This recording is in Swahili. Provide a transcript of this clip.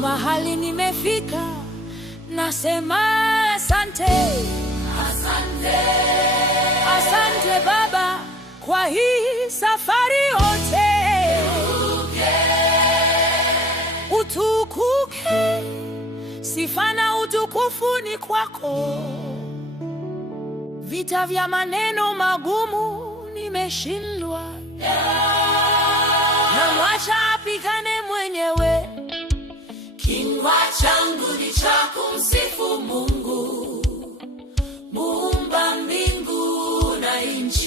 Mahali nimefika, nasema asante. Asante. Asante Baba kwa hii safari yote. Utukuke, sifa na utukufu ni kwako. Vita vya maneno magumu nimeshindwa. Namwacha apigane mwenyewe. Kinywa changu ni cha kumsifu Mungu, muumba mbingu na nchi.